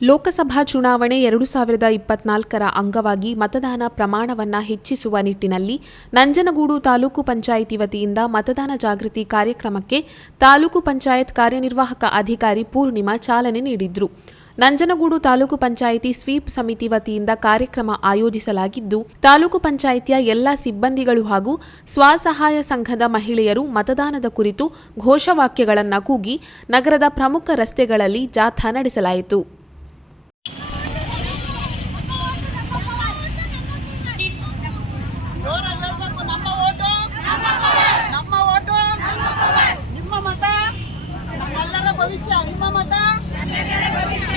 ಲೋಕಸಭಾ ಚುನಾವಣೆ ಎರಡು ಸಾವಿರದ ಇಪ್ಪತ್ನಾಲ್ಕರ ಅಂಗವಾಗಿ ಮತದಾನ ಪ್ರಮಾಣವನ್ನು ಹೆಚ್ಚಿಸುವ ನಿಟ್ಟಿನಲ್ಲಿ ನಂಜನಗೂಡು ತಾಲೂಕು ಪಂಚಾಯಿತಿ ವತಿಯಿಂದ ಮತದಾನ ಜಾಗೃತಿ ಕಾರ್ಯಕ್ರಮಕ್ಕೆ ತಾಲೂಕು ಪಂಚಾಯತ್ ಕಾರ್ಯನಿರ್ವಾಹಕ ಅಧಿಕಾರಿ ಪೂರ್ಣಿಮಾ ಚಾಲನೆ ನೀಡಿದ್ರು. ನಂಜನಗೂಡು ತಾಲೂಕು ಪಂಚಾಯಿತಿ ಸ್ವೀಪ್ ಸಮಿತಿ ವತಿಯಿಂದ ಕಾರ್ಯಕ್ರಮ ಆಯೋಜಿಸಲಾಗಿದ್ದು, ತಾಲೂಕು ಪಂಚಾಯಿತಿಯ ಎಲ್ಲಾ ಸಿಬ್ಬಂದಿಗಳು ಹಾಗೂ ಸ್ವಸಹಾಯ ಸಂಘದ ಮಹಿಳೆಯರು ಮತದಾನದ ಕುರಿತು ಘೋಷವಾಕ್ಯಗಳನ್ನು ಕೂಗಿ ನಗರದ ಪ್ರಮುಖ ರಸ್ತೆಗಳಲ್ಲಿ ಜಾಥಾ ನಡೆಸಲಾಯಿತು. ಭವಿಷ್ಯ ನಿಮ್ಮ ಮತ ನಿಮ್ಮ ಮತ